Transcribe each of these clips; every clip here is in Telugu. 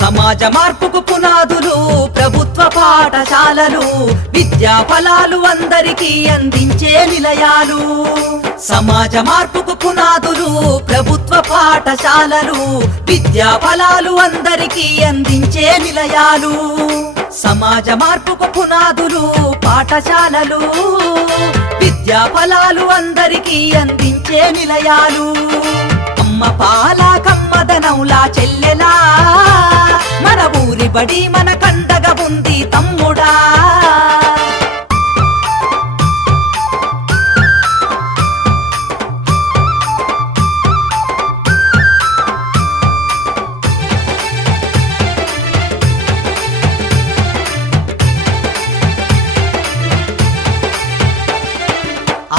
సమాజ మార్పుకు పునాదులు ప్రభుత్వ పాఠశాలలు, విద్యా ఫలాలు అందరికీ అందించే నిలయాలు. సమాజ మార్పుకు పునాదులు ప్రభుత్వ పాఠశాలలు, విద్యా ఫలాలు అందరికీ అందించే నిలయాలు. సమాజ మార్పుకు పునాదులు పాఠశాలలు, విద్యా ఫలాలు అందరికీ అందించే నిలయాలు. అమ్మ పాల కమ్మదనౌలా చెల్లెలా, మన ఊరి బడి మన కండగా ఉంది తమ్ముడా.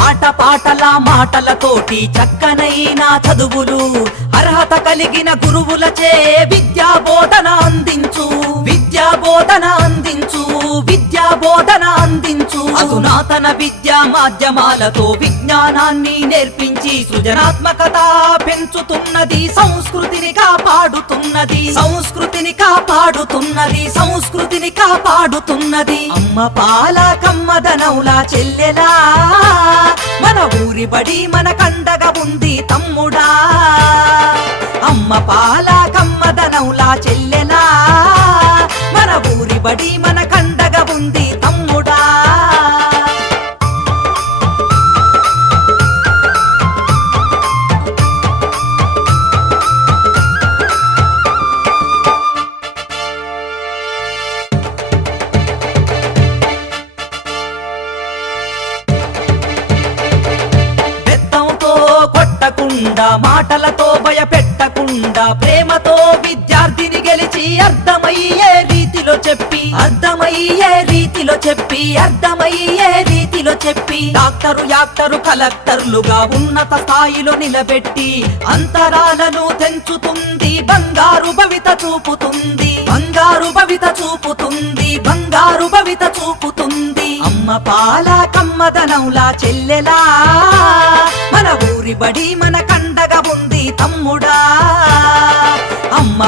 ఆటపాటల మాటలతోటి చక్కనైన చదువులు, అర్హత కలిగిన గురువులచే విద్యా బోధన అందించు, విద్యా బోధన అందించు, విద్యా బోధన అందించు. అధునాతన విద్యా మాధ్యమాలతో విజ్ఞానాన్ని నేర్పించి సృజనాత్మకత పెంచుతున్నది, సంస్కృతిని కాపాడుతున్నది, సంస్కృతిని కాపాడుతున్నది, సంస్కృతిని కాపాడుతున్నది. అమ్మ పాల కమ్మదనౌలా చెల్లెలా, మన ఊరి బడి మన కండగా ఉంది తమ్ముడా. అమ్మ పాల కమ్మదనౌలా చెల్లెలా, మన ఊరి బడి మన కండగా ఉంది తమ్ముడా. మాటలతో భయపెట్టకుండా ప్రేమతో విద్యార్థిని గెలిచి అర్థమయ్యే రీతిలో చెప్పి, అర్థమయ్యే రీతిలో చెప్పి, అర్థమయ్యే రీతిలో చెప్పి డాక్టరు యాక్టరు కలెక్టర్లుగా ఉన్నత స్థాయిలో నిలబెట్టి అంతరాలను తెంచుతుంది, బంగారు భవిత చూపుతుంది, బంగారు భవిత చూపుతుంది, బంగారు భవిత చూపుతుంది. అమ్మ పాల కమ్మదనౌలా చెల్లెలా, మన ఊరి బడి మన కండగా ఉంది తమ్ముడా. అమ్మ